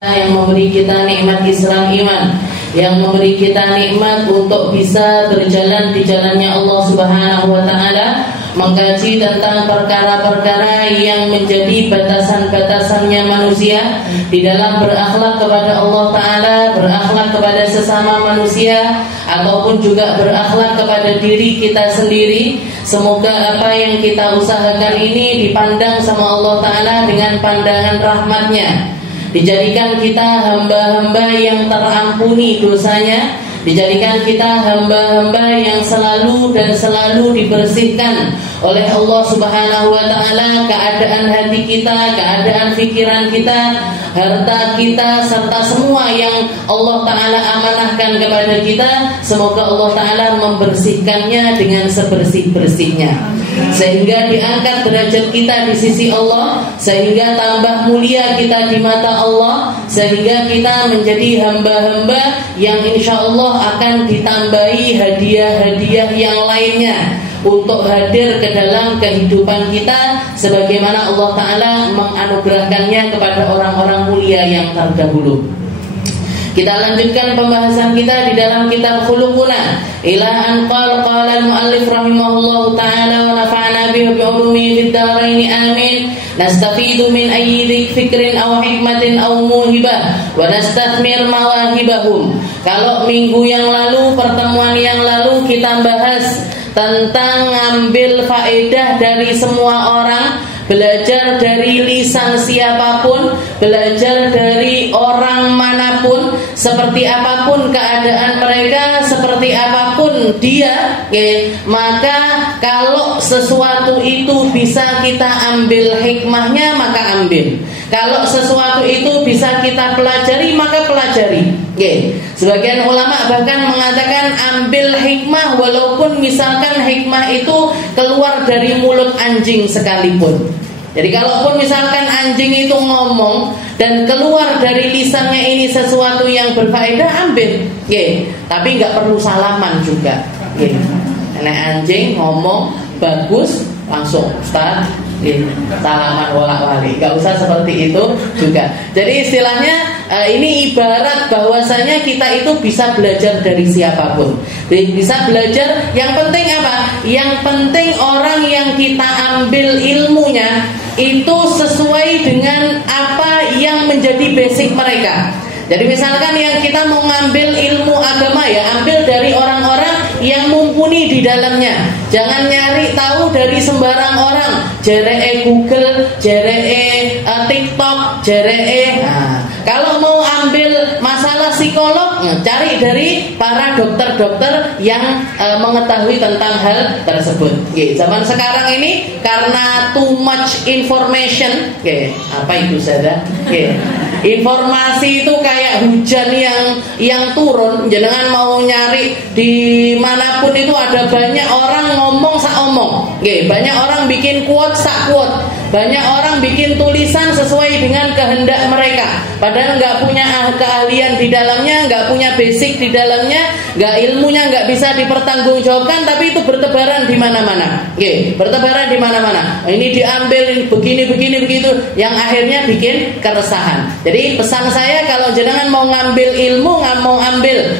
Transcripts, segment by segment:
yang memberi kita nikmat Islam iman, yang memberi kita nikmat untuk bisa berjalan di jalannya Allah Subhanahu wa taala, mengkaji tentang perkara-perkara yang menjadi batasan-batasannya manusia di dalam berakhlak kepada Allah taala, berakhlak kepada sesama manusia, ataupun juga berakhlak kepada diri kita sendiri. Semoga apa yang kita usahakan ini dipandang sama Allah taala dengan pandangan rahmatnya, dijadikan kita hamba-hamba yang terampuni dosanya, dijadikan kita hamba-hamba yang selalu dan selalu dibersihkan oleh Allah Subhanahu wa taala keadaan hati kita, keadaan pikiran kita, harta kita, serta semua yang Allah taala amanahkan kepada kita. Semoga Allah taala membersihkannya dengan sebersih-bersihnya, sehingga diangkat derajat kita di sisi Allah, sehingga tambah mulia kita di mata Allah, sehingga kita menjadi hamba-hamba yang insya Allah akan ditambahi hadiah-hadiah yang lainnya untuk hadir ke dalam kehidupan kita, sebagaimana Allah Ta'ala menganugerahkannya kepada orang-orang mulia yang terdahulu. Kita lanjutkan pembahasan kita di dalam kitab Khuluquna ila an qala al-muallif rahimahullahu ta'ala wa nafa'ana bihi bi ulumihi fid dharain amin. Nastafidu min ayyi fikrin aw hikmatin aw muhibah wa nastathmir mawahibahum. Kalau minggu yang lalu, pertemuan yang lalu kita bahas tentang ngambil faedah dari semua orang, belajar dari lisan siapapun, belajar dari orang manapun, seperti apapun keadaan mereka, seperti apapun dia, maka kalau sesuatu itu bisa kita ambil hikmahnya, maka ambil. Kalau sesuatu itu bisa kita pelajari, maka pelajari. Sebagian ulama bahkan mengatakan ambil hikmah walaupun misalkan hikmah itu keluar dari mulut anjing sekalipun. Jadi kalaupun misalkan anjing itu ngomong dan keluar dari lisannya ini sesuatu yang berfaedah, ambil. Tapi nggak perlu salaman juga. Karena anjing ngomong bagus, langsung Ustaz, salaman wala-wali, gak usah seperti itu juga. Jadi istilahnya ini ibarat bahwasanya kita itu bisa belajar dari siapapun, bisa belajar. Yang penting apa? Yang penting orang yang kita ambil ilmunya itu sesuai dengan apa yang menjadi basic mereka. Jadi misalkan yang kita mau ngambil ilmu agama, ya ambil dari orang-orang yang mumpuni di dalamnya. Jangan nyari tahu dari sembarang orang, jeree Google, jeree TikTok, jeree. Kalau mau ambil masalah psikolog, cari dari para dokter-dokter yang mengetahui tentang hal tersebut. Zaman sekarang ini karena too much information, apa itu saja? Informasi itu kayak hujan yang turun. Jangan mau nyari di manapun itu ada banyak orang ngomong sak omong. Banyak orang bikin quote sak quote. Banyak orang bikin tulisan sesuai dengan kehendak mereka, padahal nggak punya keahlian di dalamnya, nggak punya basic di dalamnya, nggak ilmunya nggak bisa dipertanggungjawabkan, tapi itu bertebaran di mana-mana. Bertebaran di mana-mana. Ini diambil begini begitu, yang akhirnya bikin keresahan. Jadi pesan saya, kalau jenengan mau ngambil ilmu, mau ambil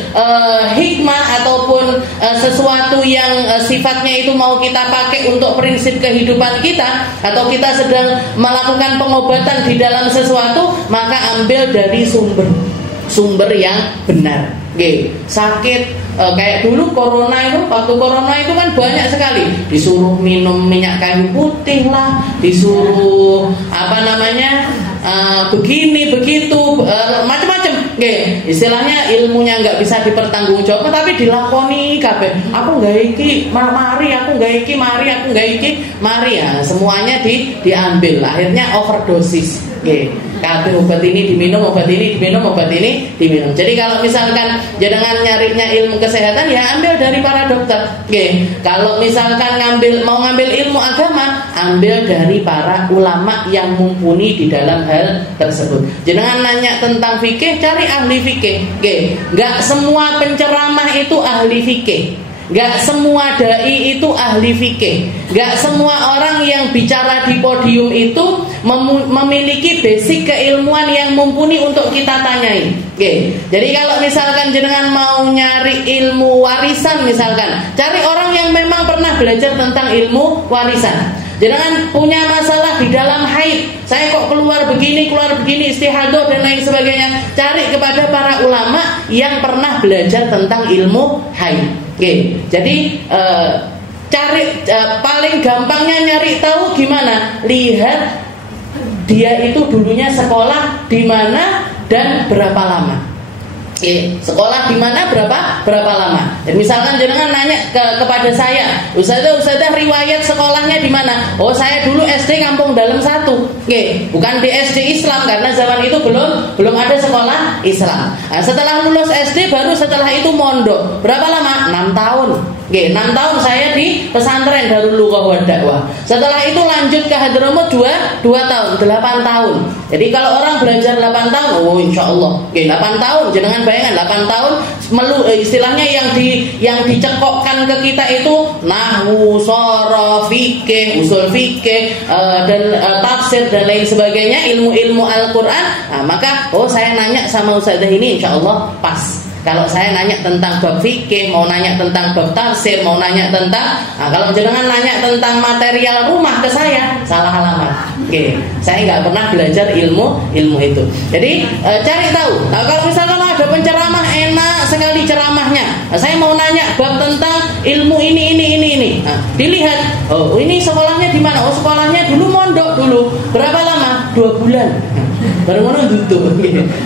hikmah ataupun sesuatu yang sifatnya itu mau kita pakai untuk prinsip kehidupan kita, atau kita sedang melakukan pengobatan di dalam sesuatu, maka ambil dari sumber yang benar. Sakit kayak dulu corona itu, waktu corona itu kan banyak sekali disuruh minum minyak kayu putih lah, disuruh begini begitu, macam-macam. Istilahnya ilmunya nggak bisa dipertanggungjawabkan, tapi dilakoni kabeh. Aku nggak iki, mari aku nggak iki, mari ya, semuanya diambil. Akhirnya overdosis. Kabeh obat ini diminum, obat ini diminum. Jadi kalau misalkan jangan nyarinya ilmu kesehatan, ya ambil dari para dokter. Kalau misalkan mau ngambil ilmu agama, ambil dari para ulama yang mumpuni di dalam hal tersebut. Jangan nanya tentang fikih, cari ahli fikih. Nggak semua penceramah itu ahli fikih. Gak semua dai itu ahli fikih. Gak semua orang yang bicara di podium itu memiliki basic keilmuan yang mumpuni untuk kita tanyai. Oke. Jadi kalau misalkan jenengan mau nyari ilmu warisan misalkan, cari orang yang memang pernah belajar tentang ilmu warisan. Jangan punya masalah di dalam haid, saya kok keluar begini, istihadah dan lain sebagainya. Cari kepada para ulama yang pernah belajar tentang ilmu haid. Oke, jadi cari paling gampangnya nyari tahu gimana? Lihat dia itu dulunya sekolah di mana dan berapa lama. Sekolah di mana berapa lama. Dan misalkan jenengan nanya kepada saya, Ustazah riwayat sekolahnya di mana? Oh, saya dulu SD Kampung Dalem 1. Bukan di SD Islam karena zaman itu belum ada sekolah Islam. Nah, setelah lulus SD baru setelah itu mondok. Berapa lama? 6 tahun. 6 tahun saya di pesantren Darul Lughah wa Dakwah. Setelah itu lanjut ke Hadramut 2 tahun, 8 tahun. Jadi kalau orang belajar 8 tahun, oh insyaallah. 8 tahun, jenengan bayangkan 8 tahun istilahnya yang dicekokkan ke kita itu nahwu, sharaf, fikih, usul fikih dan tafsir dan lain sebagainya, ilmu-ilmu Al-Qur'an. Nah, maka saya nanya sama ustazah ini insyaallah pas. Kalau saya nanya tentang bab fikih, mau nanya tentang bab tafsir, mau nanya tentang kalau jenengan nanya tentang material rumah ke saya, salah alamat. Saya nggak pernah belajar ilmu itu. Jadi cari tahu. Nah, kalau misalkan ada penceramah enak sekali ceramahnya, saya mau nanya bab tentang ilmu ini. Dilihat, oh ini sekolahnya di mana? Oh sekolahnya dulu mondok dulu. Berapa lama? 2 bulan. Baru ngono tutup.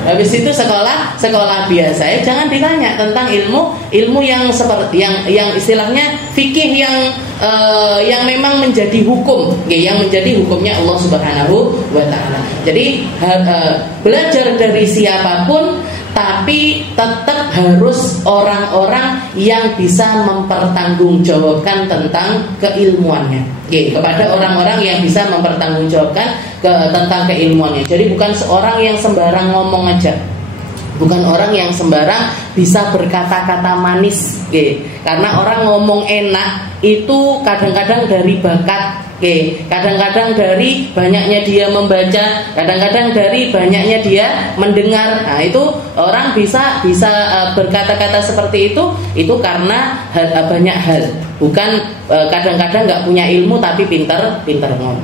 Habis itu sekolah biasa. Jangan ditanya tentang ilmu yang seperti yang istilahnya fikih yang memang menjadi hukum, yang menjadi hukumnya Allah Subhanahu wa taala. Jadi belajar dari siapapun, tapi tetap harus orang-orang yang bisa mempertanggungjawabkan tentang keilmuannya. Kepada orang-orang yang bisa mempertanggungjawabkan tentang keilmuannya. Jadi bukan seorang yang sembarang ngomong aja. Bukan orang yang sembarang bisa berkata-kata manis. Karena orang ngomong enak itu kadang-kadang dari bakat. Kadang-kadang dari banyaknya dia membaca, kadang-kadang dari banyaknya dia mendengar. Nah, itu orang bisa berkata-kata seperti itu karena banyak hal. Bukan kadang-kadang nggak punya ilmu tapi pintar ngomong.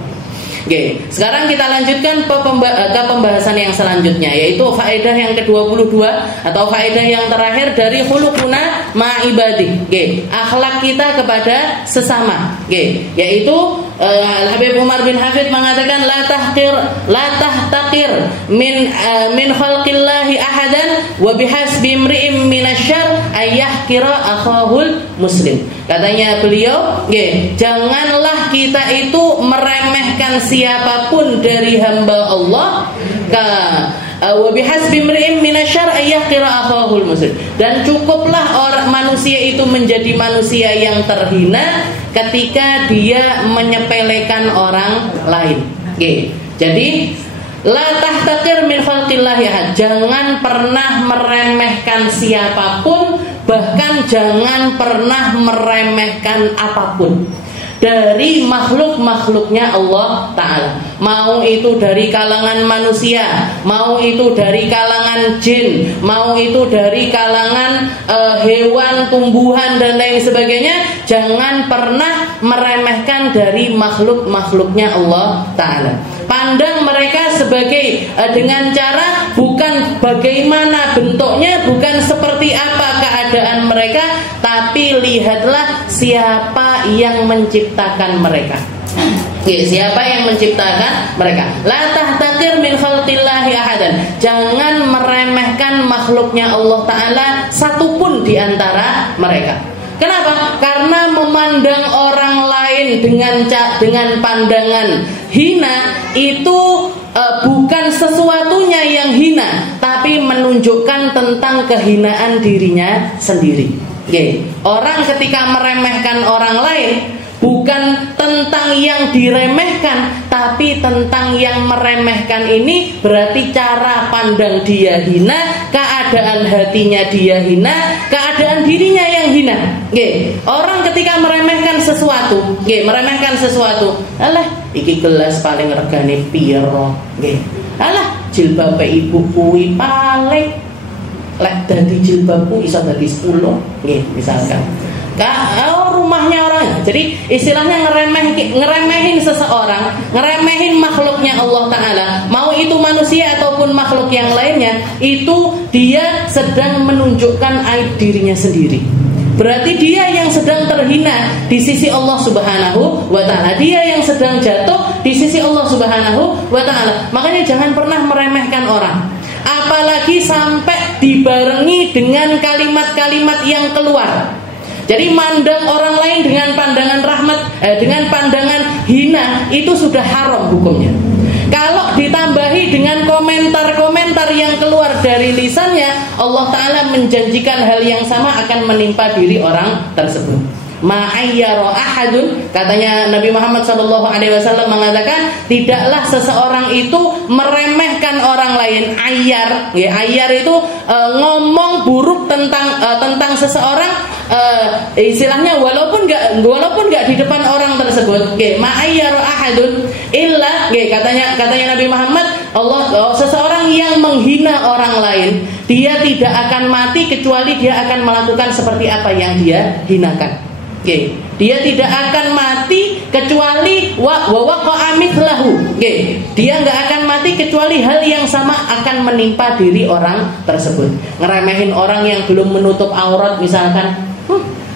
Sekarang kita lanjutkan ke pembahasan yang selanjutnya, yaitu faedah yang ke-22 atau faedah yang terakhir dari khuluquna ma'ibadi. Akhlak kita kepada sesama. Yaitu Habib Umar bin Hafid mengatakan la tahtakir min khalqillahi ahadan wa bihasbi imri'in minasyarr ayyahkira akhahul muslim. Katanya beliau, janganlah kita itu meremehkan siapapun dari hamba Allah, wa bihasbi imri'in minasyarr ayyahkira akhahul muslim. Dan cukuplah orang manusia itu menjadi manusia yang terhina ketika dia menyepelekan orang lain. Jadi la tahtakir min khalqillahi ahad. Jangan pernah meremehkan siapapun, bahkan jangan pernah meremehkan apapun dari makhluk-makhluknya Allah Ta'ala. Mau itu dari kalangan manusia, mau itu dari kalangan jin, mau itu dari kalangan hewan, tumbuhan dan lain sebagainya. Jangan pernah meremehkan dari makhluk-makhluknya Allah Ta'ala. Pandang mereka sebagai dengan cara bukan bagaimana bentuknya, bukan seperti apa keadaan mereka, tapi lihatlah siapa yang menciptakan mereka. Siapa yang menciptakan mereka. La tahtakir min khalqillahi ahadan. Jangan meremehkan makhluknya Allah Ta'ala satupun di antara mereka. Kenapa? Karena memandang orang lain dengan pandangan hina itu bukan sesuatunya yang hina, tapi menunjukkan tentang kehinaan dirinya sendiri. Orang ketika meremehkan orang lain bukan tentang yang diremehkan, tapi tentang yang meremehkan ini berarti cara pandang dia hina, keadaan hatinya dia hina, keadaan dirinya yang hina. hina. Nggih, orang ketika meremehkan sesuatu, alah iki gelas paling regane piro, nggih. Alah jilbab ibu kuwi paling lek dadi jilbabku iso dadi 10, nggih, misalkan. Rumahnya orang. Jadi istilahnya ngeremehin seseorang, ngeremehin makhluknya Allah Ta'ala, mau itu manusia ataupun makhluk yang lainnya, itu dia sedang menunjukkan aib dirinya sendiri. Berarti dia yang sedang terhina di sisi Allah Subhanahu wa Ta'ala, dia yang sedang jatuh di sisi Allah Subhanahu wa Ta'ala. Makanya jangan pernah meremehkan orang, apalagi sampai dibarengi dengan kalimat-kalimat yang keluar. Jadi mandang orang lain dengan pandangan rahmat, dengan pandangan hina, itu sudah haram hukumnya. Kalau ditambahi dengan komentar-komentar yang keluar dari lisannya, Allah Ta'ala menjanjikan hal yang sama akan menimpa diri orang tersebut. Ma'ayyara ahadun, katanya Nabi Muhammad SAW mengatakan, tidaklah seseorang itu meremehkan orang lain. Ayyar, ya, ayyar itu ngomong buruk tentang seseorang, istilahnya walaupun nggak di depan orang tersebut. Ma'ayyara ahadun illa, katanya Nabi Muhammad, seseorang yang menghina orang lain, dia tidak akan mati kecuali dia akan melakukan seperti apa yang dia hinakan. Dia tidak akan mati kecuali waqa'a mithlahu. Dia nggak akan mati kecuali hal yang sama akan menimpa diri orang tersebut. Ngeremehin orang yang belum menutup aurat, misalkan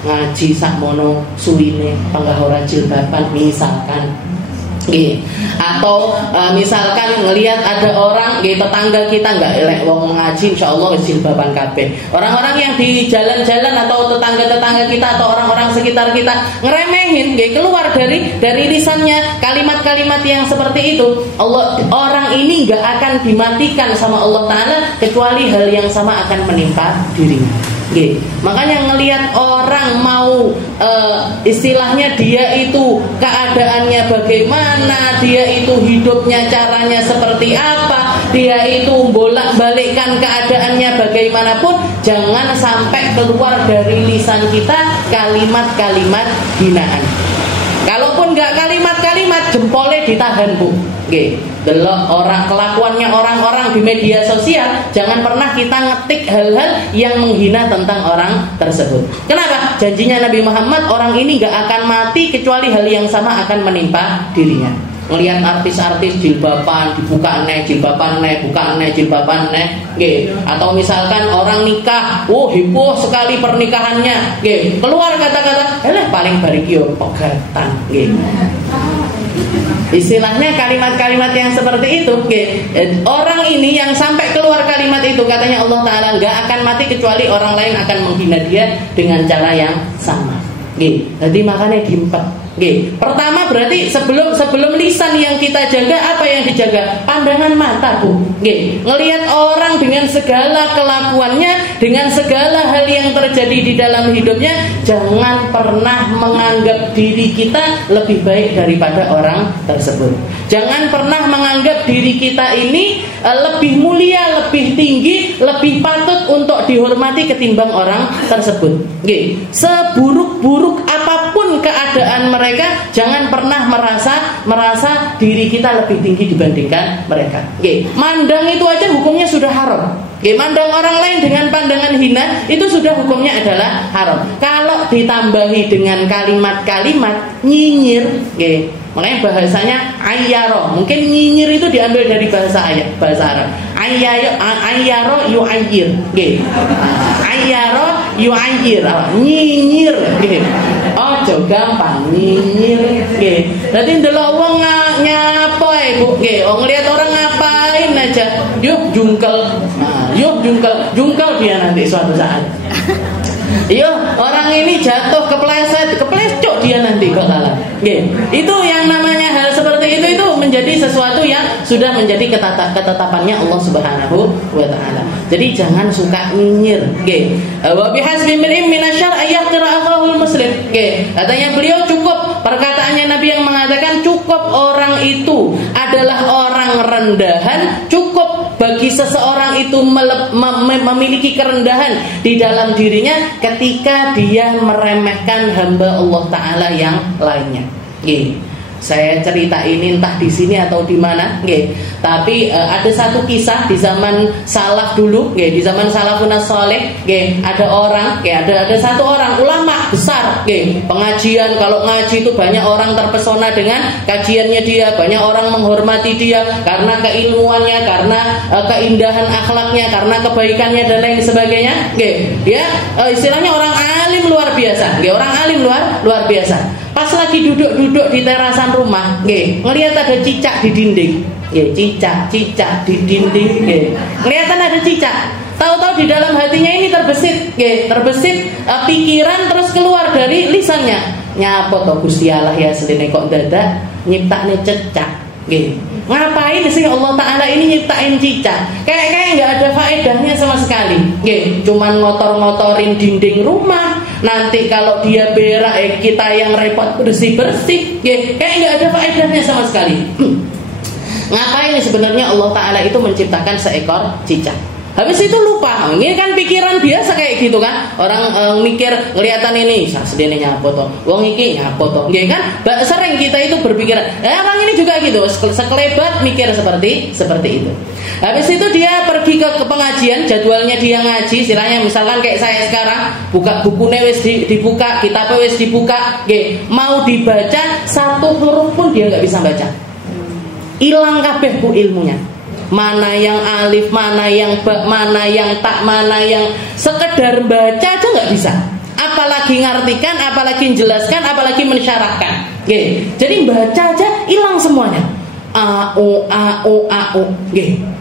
ngaji sakmono suwine panggah ora jilbaban misalkan. Atau misalkan ngelihat ada orang, tetangga kita nggak elek wong ngaji, insyaallah jilbaban kabeh. Orang-orang yang di jalan-jalan atau tetangga-tetangga kita atau orang-orang sekitar kita ngeremehin, keluar dari lisannya kalimat-kalimat yang seperti itu, orang ini nggak akan dimatikan sama Allah Ta'ala kecuali hal yang sama akan menimpa dirinya. Makanya ngelihat orang mau istilahnya dia itu keadaannya bagaimana, dia itu hidupnya caranya seperti apa, dia itu bolak-balikkan keadaannya bagaimanapun, jangan sampai keluar dari lisan kita kalimat-kalimat hinaan. Kalaupun nggak kalimat-kalimat, jempolnya ditahan, Bu. Delok orang, kelakuannya orang-orang di media sosial, jangan pernah kita ngetik hal-hal yang menghina tentang orang tersebut. Kenapa? Janjinya Nabi Muhammad, orang ini nggak akan mati kecuali hal yang sama akan menimpa dirinya. Ngelihat artis-artis jilbaban, dibuka jilbaban buka jilbaban atau misalkan orang nikah, heboh sekali pernikahannya, keluar kata-kata, paling barikio pegatan, istilahnya kalimat-kalimat yang seperti itu. Orang ini yang sampai keluar kalimat itu, katanya Allah Ta'ala nggak akan mati kecuali orang lain akan menghina dia dengan cara yang sama. Jadi makanya diempet. Pertama berarti sebelum lisan yang kita jaga, apa yang dijaga? Pandangan mata, Bu. Ngelihat orang dengan segala kelakuannya, dengan segala hal yang terjadi di dalam hidupnya, jangan pernah menganggap diri kita lebih baik daripada orang tersebut. Jangan pernah menganggap diri kita ini lebih mulia, lebih tinggi, lebih patut untuk dihormati ketimbang orang tersebut. Seburuk-buruk apapun keadaan mereka, jangan pernah merasa diri kita lebih tinggi dibandingkan mereka. Mandang itu aja hukumnya sudah haram. Mandang orang lain dengan pandangan hina itu sudah hukumnya adalah haram. Kalau ditambahi dengan kalimat-kalimat nyinyir, makanya bahasanya ayyaro. Mungkin nyinyir itu diambil dari bahasa Arab. Ayyaro yu'ayyir. Ayyaro yu'ayyir. Nyinyir. Ojo gampang nyinyir. Dadi ndelok wong nyapa Bu, ngelihat orang ngapain aja, yuk jungkel. Jungkel dia nanti suatu saat. Orang ini jatuh keplecok dia nanti kok salah. Itu yang namanya hal seperti itu menjadi sesuatu yang sudah menjadi ketetapannya Allah Subhanahu wa Ta'ala. Jadi jangan suka nyinyir. Wa bihasbi mir'in minasyarr ayyaqra akhahul muslim. Katanya beliau cukup, perkataannya Nabi yang mengatakan cukup orang itu adalah orang rendahan, cukup bagi seseorang itu memiliki kerendahan di dalam dirinya ketika dia meremehkan hamba Allah Ta'ala yang lainnya. Saya cerita ini entah di sini atau di mana, tapi ada satu kisah di zaman salaf dulu, di zaman salafun saleh, ada orang, ada satu orang ulama besar, pengajian, kalau ngaji itu banyak orang terpesona dengan kajiannya dia, banyak orang menghormati dia karena keilmuannya, karena keindahan akhlaknya, karena kebaikannya dan lain sebagainya. Dia istilahnya orang alim luar biasa, orang alim luar biasa. Pas lagi duduk-duduk di terasan rumah, ngelihat ada cicak di dinding, cicak di dinding, kelihatan ada cicak. Tahu-tahu di dalam hatinya ini terbesit pikiran, terus keluar dari lisannya, nyapa toh Gusti Allah ya sedene kok dadak nyiptakne cicak. Ngapain sih Allah Ta'ala ini nyiptain cicak? Kayak nggak ada faedahnya sama sekali. Cuman ngotor-ngotorin dinding rumah. Nanti kalau dia berak, kita yang repot bersih-bersih. Kayak nggak ada faedahnya sama sekali. Ngapain sebenarnya Allah Ta'ala itu menciptakan seekor cicak? Habis itu lupa. Ini kan pikiran biasa kayak gitu kan. Orang mikir kelihatan ini sedene nyapo to. Wong iki nyapo to. Nggih kan? Sering kita itu berpikiran. Orang ini juga gitu, sekelebat mikir seperti itu. Habis itu dia pergi ke pengajian, jadwalnya dia ngaji, istilahnya misalkan kayak saya sekarang, buka bukunya wis dibuka, kitabnya wis dibuka, mau dibaca satu huruf pun dia nggak bisa baca. Hilang kabeh bu ilmunya. Mana yang alif, mana yang ba, mana yang tak, mana yang sekedar baca aja nggak bisa. Apalagi ngartikan, apalagi menjelaskan, apalagi mensyarahkan. Jadi baca aja hilang semuanya. A O.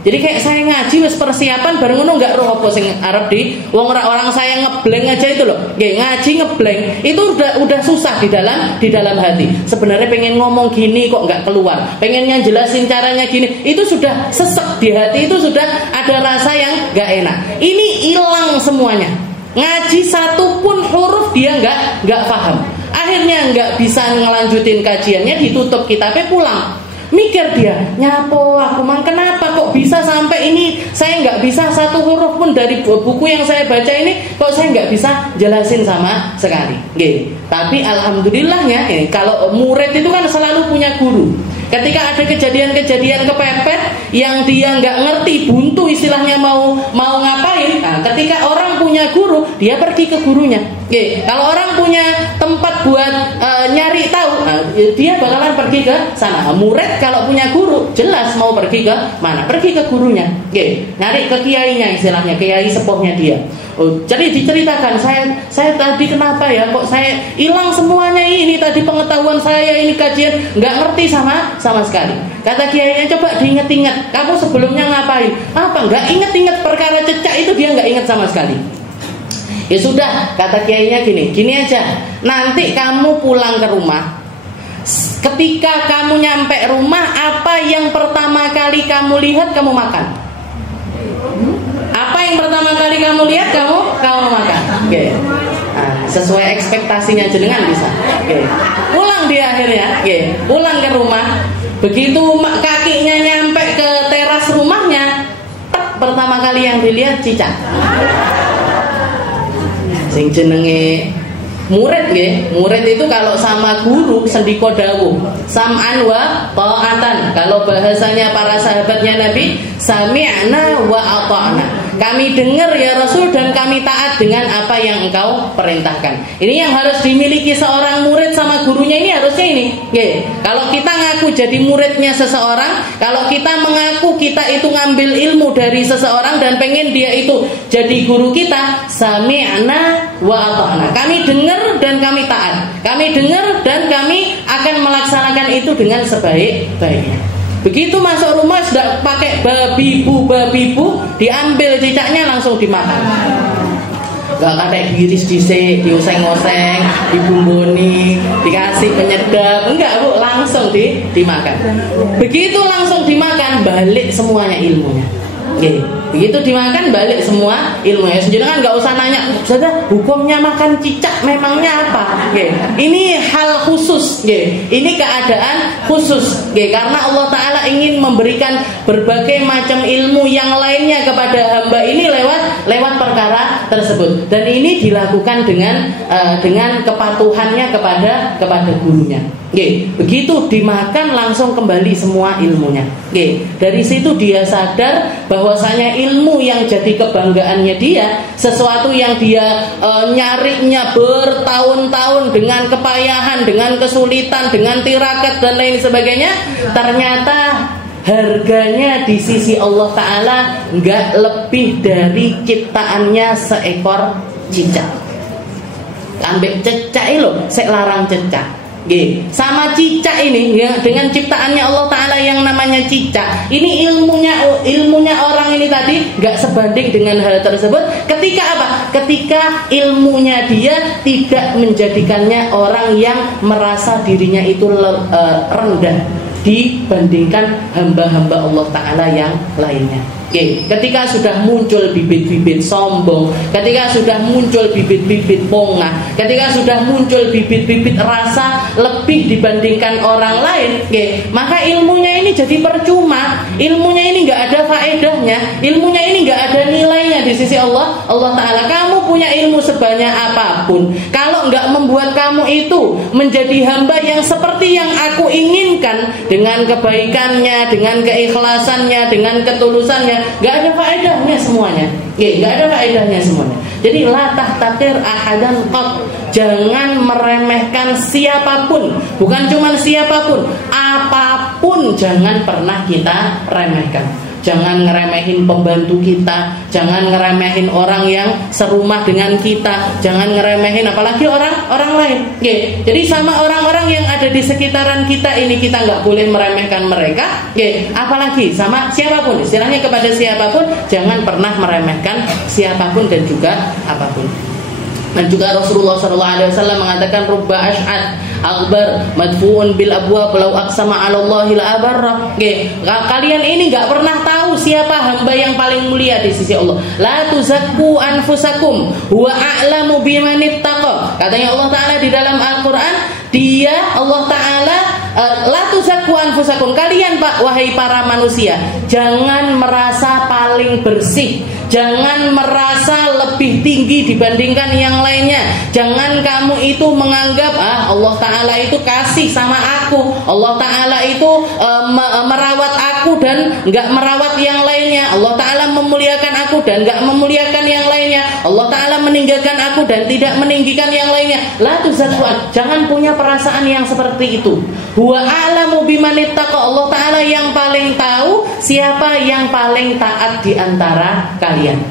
Jadi kayak saya ngaji wis persiapan bareng ngono enggak roh apa sing arep di wong orang saya ngebleng aja itu loh. Ngaji ngebleng itu udah susah di dalam hati. Sebenarnya pengen ngomong gini kok enggak keluar. Pengennya jelasin caranya gini, itu sudah sesek di hati, itu sudah ada rasa yang enggak enak. Ini hilang semuanya. Ngaji satu pun huruf dia enggak paham. Akhirnya enggak bisa ngelanjutin kajiannya, ditutup kitabnya, pulang. Mikir dia, nyapo aku mang kenapa kok bisa sampai ini saya nggak bisa satu huruf pun dari buku yang saya baca ini kok saya nggak bisa jelasin sama sekali. Tapi alhamdulillahnya kalau murid itu kan selalu punya guru. Ketika ada kejadian-kejadian kepepet yang dia nggak ngerti, buntu istilahnya mau ngapain, ketika orang punya guru, dia pergi ke gurunya. Kalau orang punya tempat buat nyari tahu, dia bakalan pergi ke sana. Murid kalau punya guru, jelas mau pergi ke mana? Pergi ke gurunya. Nyari ke kiainya istilahnya, kiai sepuhnya dia. Jadi diceritakan, saya tadi kenapa ya kok saya hilang semuanya ini tadi pengetahuan saya ini kajian nggak ngerti sama sekali. Kata kiainya, coba diinget-inget kamu sebelumnya ngapain? Apa nggak inget-inget perkara cecak itu, dia nggak inget sama sekali. Ya sudah, kata kiainya gini aja. Nanti kamu pulang ke rumah, ketika kamu nyampe rumah, apa yang pertama kali kamu lihat kamu makan? Apa yang pertama kali kamu lihat kamu makan? Sesuai ekspektasinya jenengan bisa. Pulang dia akhirnya, pulang ke rumah. Begitu kakinya nyampe ke teras rumahnya, pertama kali yang dilihat cicak. Sing jenenge murid murid itu kalau sama guru sendiko dawuh sam'an wa ta'atan. Kalau bahasanya para sahabatnya Nabi, sami'na wa ata'na. Kami dengar ya Rasul dan kami taat dengan apa yang engkau perintahkan. Ini yang harus dimiliki seorang murid sama gurunya, ini harusnya ini. Kalau kita ngaku jadi muridnya seseorang, kalau kita mengaku kita itu ngambil ilmu dari seseorang dan pengen dia itu jadi guru kita, sami'na wa ata'na. Kami dengar dan kami taat. Kami dengar dan kami akan melaksanakan itu dengan sebaik-baiknya. Begitu masuk rumah sudah pakai babi-bu, diambil cicaknya langsung dimakan. Gak ada diiris dhisik, dioseng-oseng, dibumboni, dikasih penyedap, enggak Bu, langsung dimakan. Begitu langsung dimakan, balik semuanya ilmunya. Begitu dimakan balik semua ilmunya. Jangan nggak usah nanya, saja hukumnya makan cicak memangnya apa? Ini hal khusus, ini keadaan khusus, karena Allah Taala ingin memberikan berbagai macam ilmu yang lainnya kepada hamba ini lewat perkara tersebut. Dan ini dilakukan dengan kepatuhannya kepada gurunya. Begitu dimakan langsung kembali semua ilmunya. Dari situ dia sadar bahwasanya ilmu yang jadi kebanggaannya dia, sesuatu yang dia nyarinya bertahun-tahun dengan kepayahan, dengan kesulitan, dengan tirakat dan lain sebagainya, ternyata harganya di sisi Allah Ta'ala nggak lebih dari ciptaannya seekor cicak. Ambek cecak loh, saya larang cecak. Sama cicak ini ya, dengan ciptaannya Allah Ta'ala yang namanya cicak, ini ilmunya orang ini tadi gak sebanding dengan hal tersebut. Ketika apa? Ketika ilmunya dia tidak menjadikannya orang yang merasa dirinya itu rendah dibandingkan hamba-hamba Allah Ta'ala yang lainnya. Ketika sudah muncul bibit-bibit sombong, ketika sudah muncul bibit-bibit pongah, ketika sudah muncul bibit-bibit rasa lebih dibandingkan orang lain, maka ilmunya ini jadi percuma. Ilmunya ini gak ada faedahnya, ilmunya ini gak ada nilainya di sisi Allah Ta'ala. Kamu punya ilmu sebanyak apapun, kalau gak membuat kamu itu menjadi hamba yang seperti yang aku inginkan, dengan kebaikannya, dengan keikhlasannya, dengan ketulusannya, gak ada faedahnya semuanya. Gak ada faedahnya semuanya. Jadi la tahtakir ahadan qat, jangan meremehkan siapapun, bukan cuma siapapun, apapun jangan pernah kita remehkan. Jangan ngeremehin pembantu kita, jangan ngeremehin orang yang serumah dengan kita, jangan ngeremehin apalagi orang lain. Jadi sama orang-orang yang ada di sekitaran kita ini kita nggak boleh meremehkan mereka. Apalagi sama siapapun, istilahnya kepada siapapun, jangan pernah meremehkan siapapun dan juga apapun. Dan juga Rasulullah SAW mengatakan rubba ash'ad akbar madfuun bil abwab law aqsama 'ala Allahi la abarra. Kalian ini enggak pernah tahu siapa hamba yang paling mulia di sisi Allah. La tuzakku anfusakum huwa a'lamu biman ittaqa. Katanya Allah Taala di dalam Al-Qur'an, dia Allah Taala la tuzakku anfusakum. Kalian Pak, wahai para manusia, jangan merasa paling bersih, jangan merasa lebih tinggi dibandingkan yang lainnya. Jangan kamu itu menganggap Allah Ta'ala itu kasih sama aku, Allah Ta'ala itu merawat aku dan gak merawat yang lainnya, Allah Ta'ala memuliakan aku dan gak memuliakan yang lainnya, Allah Ta'ala meninggikan aku dan tidak meninggikan yang lainnya. La tuzakku, jangan punya perasaan yang seperti itu. Huwa a'lamu biman ittaqa. Allah Ta'ala yang paling tahu siapa yang paling taat di antara kalian.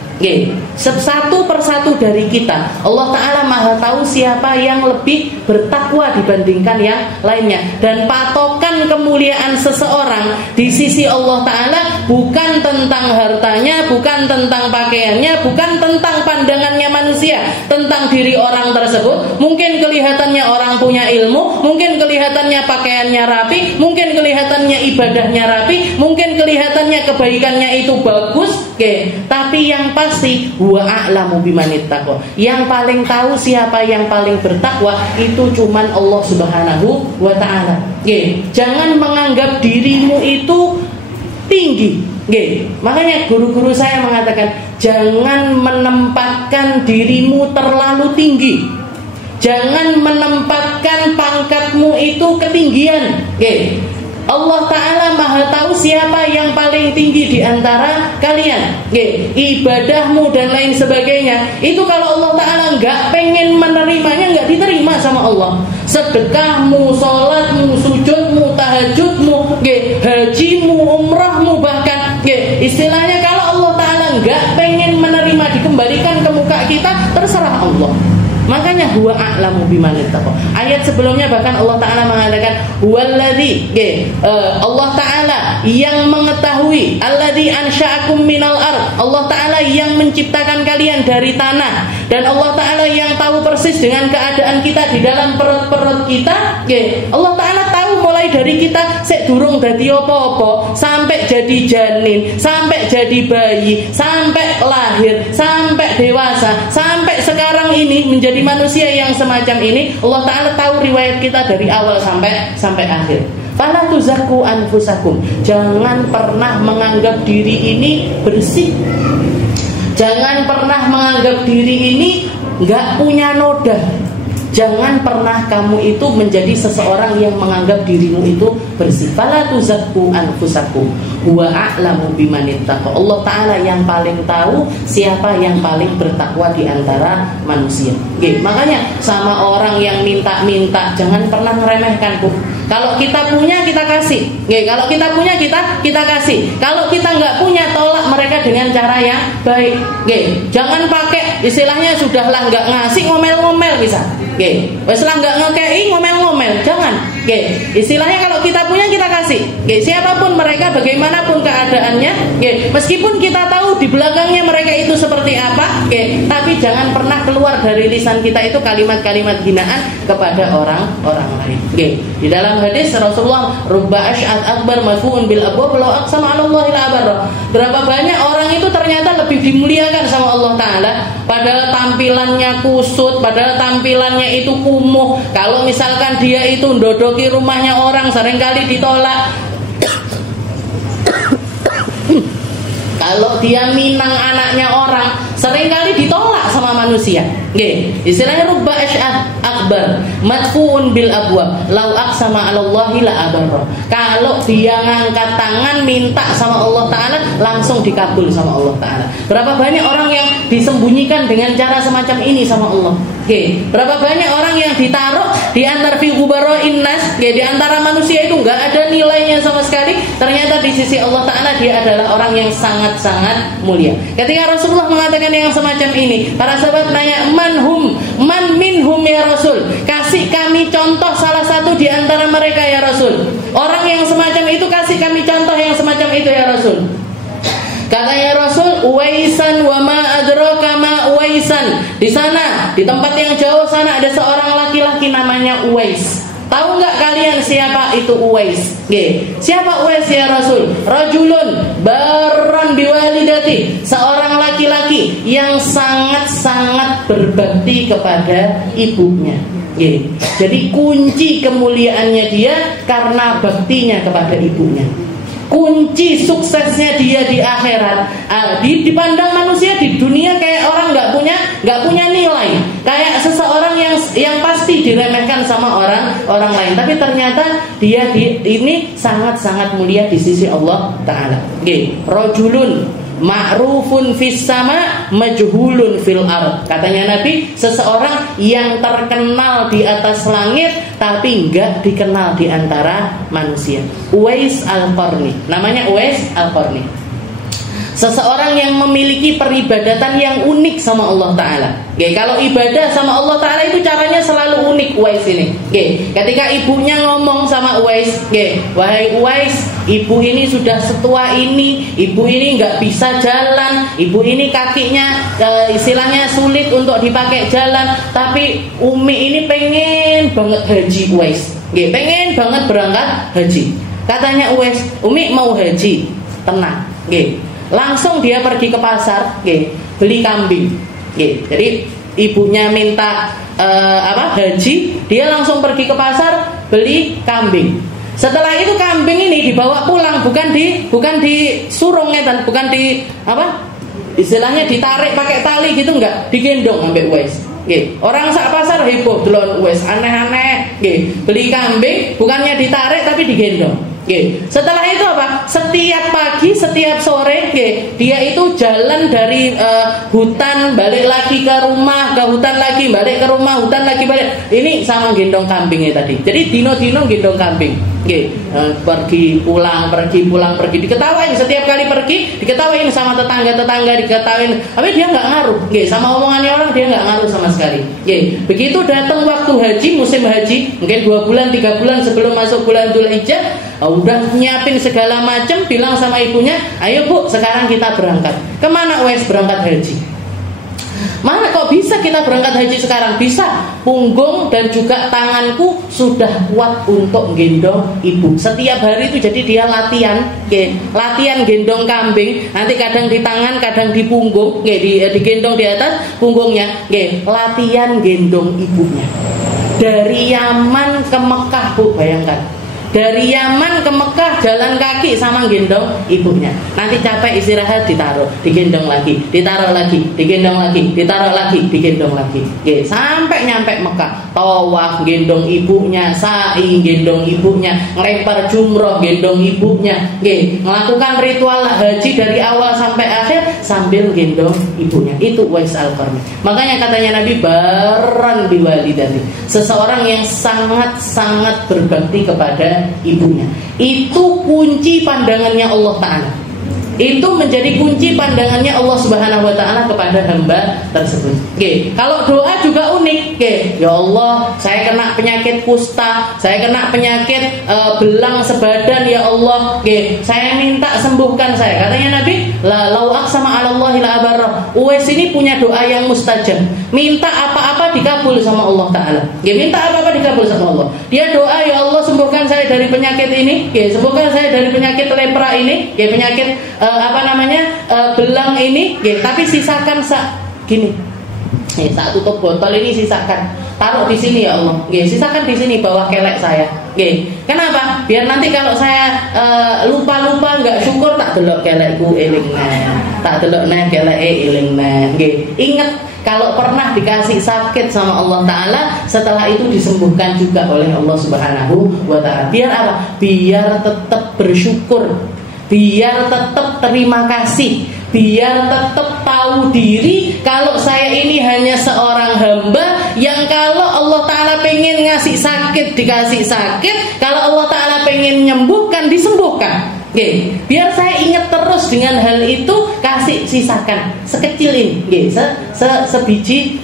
Satu persatu dari kita, Allah Ta'ala maha tahu siapa yang lebih bertakwa dibandingkan yang lainnya. Dan patokan kemuliaan seseorang di sisi Allah Ta'ala bukan tentang hartanya, bukan tentang pakaiannya, bukan tentang pandangannya manusia tentang diri orang tersebut. Mungkin kelihatannya orang punya ilmu, mungkin kelihatannya pakaiannya rapi, mungkin kelihatannya ibadahnya rapi, mungkin kelihatannya kebaikannya itu bagus, tapi yang pasti huwa a'lamu biman ittaqa. Yang paling tahu siapa yang paling bertakwa itu cuman Allah Subhanahu wa Ta'ala. Jangan menganggap dirimu itu tinggi. Makanya guru-guru saya mengatakan, jangan menempatkan dirimu terlalu tinggi, jangan menempatkan pangkatmu itu ketinggian. Allah Ta'ala maha tahu siapa yang paling tinggi di antara kalian. Ibadahmu dan lain sebagainya, itu kalau Allah Ta'ala nggak pengen menerimanya, nggak diterima sama Allah. Sedekahmu, sholatmu, sujudmu, tahajudmu, hajimu, umrahmu, bahkan istilahnya kalau Allah Ta'ala nggak pengen menerima, dikembalikan ke muka kita, terserah Allah. Makanya huwa a'lamu biman ittaqa. Ayat sebelumnya bahkan Allah Ta'ala mengatakan huwallazi, Allah Ta'ala yang mengetahui, alladzi ansya'akum minal ard, Allah Ta'ala yang menciptakan kalian dari tanah, dan Allah Ta'ala yang tahu persis dengan keadaan kita di dalam perut-perut kita. Allah Ta'ala tahu mulai mulai dari kita sek durung dadi apa-apa, sampai jadi janin, sampai jadi bayi, sampai lahir, sampai dewasa, sampai sekarang ini menjadi manusia yang semacam ini. Allah Ta'ala tahu riwayat kita dari awal sampai akhir. Fala tuzakku anfusakum. Jangan pernah menganggap diri ini bersih. Jangan pernah menganggap diri ini nggak punya noda. Jangan pernah kamu itu menjadi seseorang yang menganggap dirimu itu bersih. Fala tuzakku anfusakum huwa a'lamu bimanittaqa. Allah Ta'ala yang paling tahu siapa yang paling bertakwa di antara manusia. Makanya sama orang yang minta-minta jangan pernah meremehkan, Bu. Kalau kita punya kita kasih. Kalau kita punya kita kasih. Kalau kita nggak punya, tolak mereka dengan cara yang baik. Jangan pakai istilahnya sudahlah nggak ngasih ngomel-ngomel bisa. Weslah nggak ngekei ngomel-ngomel, jangan. Istilahnya kalau kita punya kita kasih. Siapapun mereka, bagaimanapun keadaannya, meskipun kita tahu di belakangnya mereka itu seperti apa, tapi jangan pernah keluar dari lisan kita itu kalimat-kalimat hinaan kepada orang lain. Di dalam hadis Rasulullah, rubba asy'at akbar mafuun bil abwab law aqsama 'ala Allah la abarra. Berapa banyak orang itu ternyata lebih dimuliakan sama Allah Ta'ala, padahal tampilannya kusut, padahal tampilannya itu kumuh. Kalau misalkan dia itu ndodoki rumahnya orang, seringkali ditolak. Kalau dia minang anaknya orang, seringkali ditolak sama manusia. Istilahnya rubba asy'at akbar madfuun bil abwab law aqsama 'ala Allahi la abarra. Kalau dia ngangkat tangan minta sama Allah Ta'ala, langsung dikabul sama Allah Ta'ala. Berapa banyak orang yang disembunyikan dengan cara semacam ini sama Allah. Berapa banyak orang yang ditaruh di antara fi ghubara'in nas, di antara manusia itu enggak ada nilainya sama sekali, ternyata di sisi Allah Ta'ala dia adalah orang yang sangat-sangat mulia. Ketika Rasulullah mengatakan yang semacam ini, para sahabat nanya, man minhum ya Rasul, kasih kami contoh salah satu di antara mereka ya Rasul. Orang yang semacam itu kasih kami contoh yang semacam itu ya Rasul. Katanya Rasul, Uwaisan wa ma adraka ma Uwaisan. Di sana, di tempat yang jauh sana ada seorang laki-laki namanya Uwais. Tahu nggak kalian siapa itu Uwais? Siapa Uwais ya Rasul? Rajulun barran biwalidati. Seorang laki-laki yang sangat-sangat berbakti kepada ibunya. Jadi kunci kemuliaannya dia karena baktinya kepada ibunya. Kunci suksesnya dia di akhirat, dipandang manusia di dunia kayak orang nggak punya nilai, kayak seseorang yang pasti diremehkan sama orang lain. Tapi ternyata dia ini sangat mulia di sisi Allah Ta'ala. Rajulun ma'rufun fis sama majhulun fil ard. Katanya Nabi, seseorang yang terkenal di atas langit tapi enggak dikenal di antara manusia. Uwais Al-Qarni. Namanya Uwais Al-Qarni. Seseorang yang memiliki peribadatan yang unik sama Allah Ta'ala. Kalau ibadah sama Allah Ta'ala itu caranya selalu unik Uwais ini. Ketika ibunya ngomong sama Uwais, wahai Uwais, ibu ini sudah setua ini, ibu ini nggak bisa jalan, ibu ini kakinya istilahnya sulit untuk dipakai jalan, tapi Umi ini pengen banget haji Uwais. Pengen banget berangkat haji. Katanya Uwais, Umi mau haji, tenang. Langsung dia pergi ke pasar, beli kambing. Jadi ibunya minta haji, dia langsung pergi ke pasar beli kambing. Setelah itu kambing ini dibawa pulang, bukan disurung dan bukan istilahnya ditarik pakai tali gitu, enggak, digendong sampai Uwais. Orang sak pasar heboh delon Uwais, aneh-aneh. Beli kambing bukannya ditarik tapi digendong. Setelah itu apa? Setiap pagi, setiap sore, dia itu jalan dari hutan balik lagi ke rumah, ke hutan lagi balik ke rumah, hutan lagi balik. Ini sama gendong kambingnya tadi. Jadi dino-dino gendong kambing. Pergi pulang, diketawain setiap kali pergi, diketawain sama tetangga-tetangga, diketawain. Tapi dia nggak ngaruh, sama omongannya orang dia nggak ngaruh sama sekali. Begitu datang waktu haji, musim haji, mungkin 2 bulan, 3 bulan sebelum masuk bulan Dzulhijjah, udah nyiapin segala macam, bilang sama ibunya, ayo Bu, sekarang kita berangkat. Kemana Uwais berangkat haji? Mana kok bisa kita berangkat haji sekarang? Bisa. Punggung dan juga tanganku sudah kuat untuk gendong ibu. Setiap hari itu jadi dia latihan, latihan gendong kambing. Nanti kadang di tangan, kadang di punggung, digendong di atas punggungnya, latihan gendong ibunya. Dari Yaman ke Mekah, Bu, bayangkan. Dari Yaman ke Mekah jalan kaki sama gendong ibunya. Nanti capek istirahat ditaruh, digendong lagi, ditaruh lagi, digendong lagi, ditaruh lagi, digendong lagi. Sampai nyampe Mekah, tawaf gendong ibunya, sa'i gendong ibunya, ngelempar jumroh gendong ibunya, melakukan ritual haji dari awal sampai akhir sambil gendong ibunya. Itu Uwais Al-Qarni. Makanya katanya Nabi, baran biwalidati, seseorang yang sangat-sangat berbakti kepada ibunya. Itu kunci pandangannya Allah Ta'ala. Itu menjadi kunci pandangannya Allah Subhanahu wa Ta'ala kepada hamba tersebut. Kalau doa juga unik. Ya Allah, saya kena penyakit kusta, saya kena penyakit belang sebadan, ya Allah. Saya minta sembuhkan saya. Katanya Nabi, lau aqsama 'ala Allahi la abarra. Uwais ini punya doa yang mustajab. Minta apa-apa dikabul sama Allah Ta'ala. Minta apa-apa dikabul sama Allah. Dia doa, ya Allah, sembuhkan saya dari penyakit ini, sembuhkan saya dari penyakit lepra ini, penyakit belang ini, tapi sisakan gini. Saat tutup botol ini sisakan, taruh di sini ya Allah. Sisakan di sini bawah kelek saya. Kenapa? Biar nanti kalau saya lupa-lupa nggak syukur, tak delok kelekku eling neh, tak delok neh keleke eling neh. Ingat, kalau pernah dikasih sakit sama Allah Ta'ala, setelah itu disembuhkan juga oleh Allah Subhanahu wa Ta'ala. Biar apa? Biar tetap bersyukur, biar tetap terima kasih, biar tetap tahu diri kalau saya ini hanya seorang hamba yang kalau Allah Ta'ala pengen ngasih sakit dikasih sakit, kalau Allah Ta'ala pengen nyembuhkan disembuhkan. Biar saya ingat terus dengan hal itu, kasih sisakan sekecil ini, sebiji,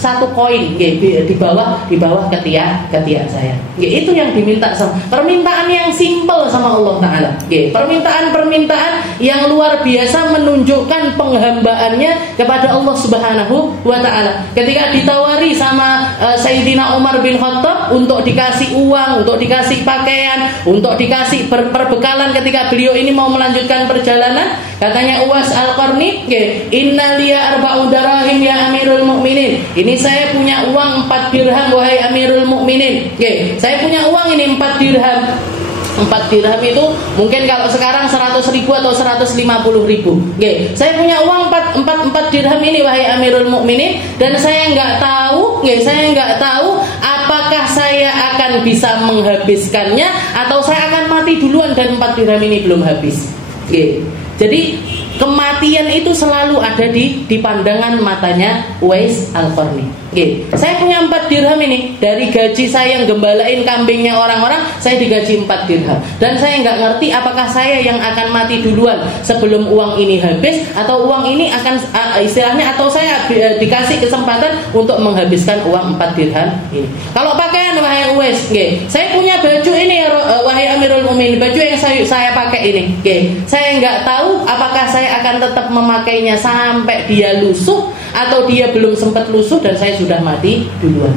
satu koin, di bawah ketiak saya. Itu yang diminta sama, permintaan yang simpel sama Allah Ta'ala. Permintaan yang luar biasa menunjukkan penghambaannya kepada Allah Subhanahu wa Ta'ala. Ketika ditawari sama Sayyidina Umar bin Khattab untuk dikasih uang, untuk dikasih pakaian, untuk dikasih perbekalan ketika beliau ini mau melanjutkan perjalanan, katanya Uwais Al-Qarni, inna liya arba'u darahim ya Amirul Mukminin. Ini saya punya uang 4 dirham wahai Amirul Mukminin. Saya punya uang ini 4 dirham. 4 dirham itu mungkin kalau sekarang 100.000 atau 150.000. Saya punya uang 4 dirham ini wahai Amirul Mukminin, dan saya nggak tahu, apakah saya akan bisa menghabiskannya atau saya akan mati duluan dan 4 dirham ini belum habis. Jadi kematian itu selalu ada di pandangan matanya Uwais Al-Qarni. Saya punya 4 dirham ini, dari gaji saya yang gembalain kambingnya orang-orang, saya digaji 4 dirham, dan saya nggak ngerti apakah saya yang akan mati duluan sebelum uang ini habis, atau uang ini akan istilahnya, atau saya dikasih kesempatan untuk menghabiskan uang 4 dirham ini. Kalau pakaian wahai Uwais, saya punya baju ini wahai Amirul Mukminin, baju yang saya pakai ini, saya nggak tahu apakah saya akan tetap memakainya sampai dia lusuh, atau dia belum sempat lusuh dan saya sudah mati duluan.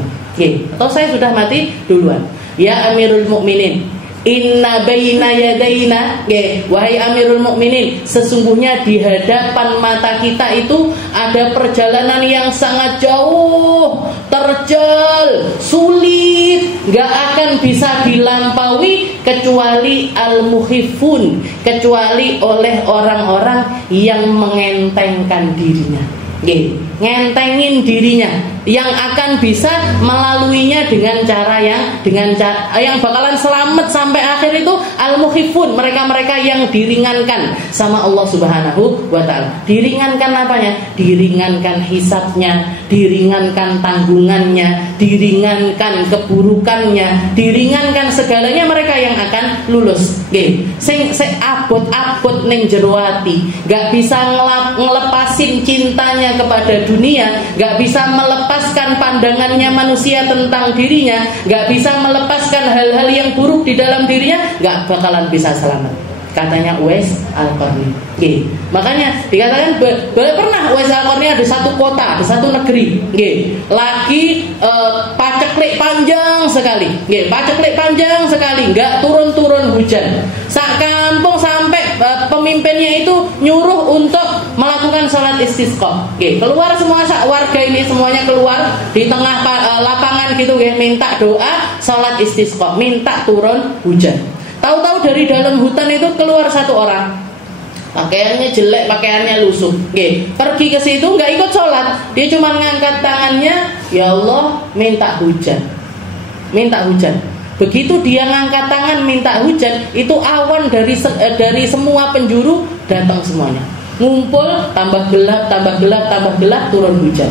Atau saya sudah mati duluan. Ya Amirul Mukminin, inna baina yadaina, wahai Amirul Mukminin, sesungguhnya di hadapan mata kita itu ada perjalanan yang sangat jauh, terjal, sulit, gak akan bisa dilampaui kecuali al-muhifun, kecuali oleh orang-orang yang mengentengkan dirinya. Ngentengin dirinya, yang akan bisa melaluinya dengan cara yang bakalan selamat sampai akhir itu al-mukhifun, mereka-mereka yang diringankan sama Allah Subhanahu wa Ta'ala. Diringankan apanya? Diringankan hisabnya, diringankan tanggungannya, diringankan keburukannya, diringankan segalanya, mereka yang akan lulus. Sing abot-abot ning jero ati, gak bisa ngelepasin cintanya kepada dunia, gak bisa melepaskan pandangannya manusia tentang dirinya, gak bisa melepaskan hal-hal yang buruk di dalam dirinya, gak bakalan bisa selamat. katanya Uwais Al-Qarni. Nggih. Makanya dikatakan pernah Uwais Al-Qarni ada satu kota, ada satu negeri, nggih. Lagi paceklik panjang sekali. Nggih, paceklik panjang sekali, enggak turun-turun hujan. Sak kampung sampai pemimpinnya itu nyuruh untuk melakukan salat istisqa. Nggih, keluar semua warga ini semuanya keluar di tengah lapangan gitu nggih, minta doa salat istisqa, minta turun hujan. Tahu-tahu dari dalam hutan itu keluar satu orang, pakaiannya jelek, pakaiannya lusuh, pergi ke situ nggak ikut sholat, dia cuma ngangkat tangannya, ya Allah minta hujan, minta hujan. Begitu dia ngangkat tangan minta hujan, itu awan dari semua penjuru datang semuanya, ngumpul, tambah gelap, tambah gelap, tambah gelap, turun hujan.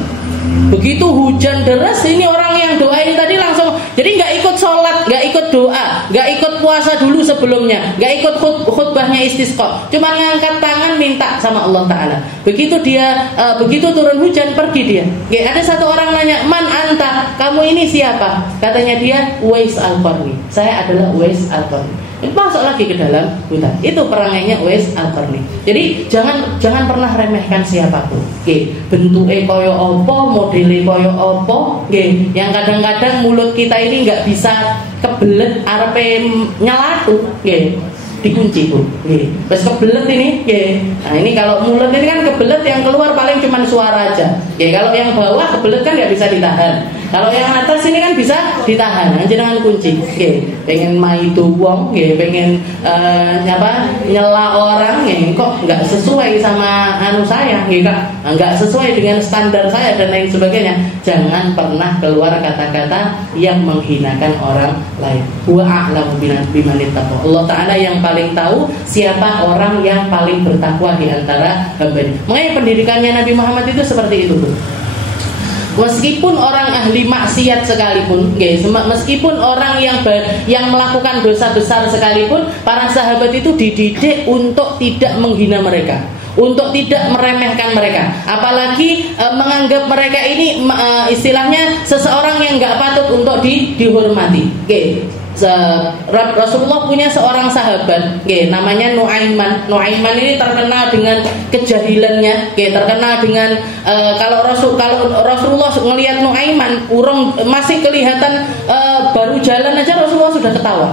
Begitu hujan deras, ini orang yang doain tadi langsung, jadi nggak ikut sholat, nggak ikut doa, nggak ikut puasa dulu sebelumnya, nggak ikut khutbahnya istisqa, cuma ngangkat tangan minta sama Allah Taala. Begitu dia begitu turun hujan, pergi dia. Ada satu orang nanya, man anta, kamu ini siapa? Katanya dia Uwais Al-Qarni, saya adalah Uwais Al-Qarni. Masuk lagi ke dalam hutan. Itu perangainya Uwais Al-Qarni. Jadi jangan pernah remehkan siapapun. Bentuknya koyo opo, modelnya koyo opo, yang kadang-kadang mulut kita ini nggak bisa kebelet arepe nyalatu, dikunci Bu. Pas kebelet ini, nah ini kalau mulut ini kan kebelet, yang keluar paling cuma suara aja. Kalau yang bawah kebelet kan nggak bisa ditahan. Kalau yang atas ini kan bisa ditahan, jangan kunci. Pengen maitu wong, pengen nyela orang, kok nggak sesuai sama anu saya, nggak sesuai dengan standar saya dan lain sebagainya. Jangan pernah keluar kata-kata yang menghinakan orang lain. Huwa a'lamu biman ittaqa. Allah Taala yang paling tahu siapa orang yang paling bertakwa di antara hamba-Nya. Makanya pendidikannya Nabi Muhammad itu seperti itu, Bu. Meskipun orang ahli maksiat sekalipun, meskipun orang yang melakukan dosa besar sekalipun, para sahabat itu dididik untuk tidak menghina mereka, untuk tidak meremehkan mereka, apalagi menganggap mereka ini istilahnya seseorang yang nggak patut untuk dihormati. Rasulullah punya seorang sahabat, namanya Nuaiman. Nuaiman ini terkenal dengan kejahilannya, terkenal dengan kalau Rasulullah ngelihat Nuaiman, masih kelihatan baru jalan aja Rasulullah sudah ketawa.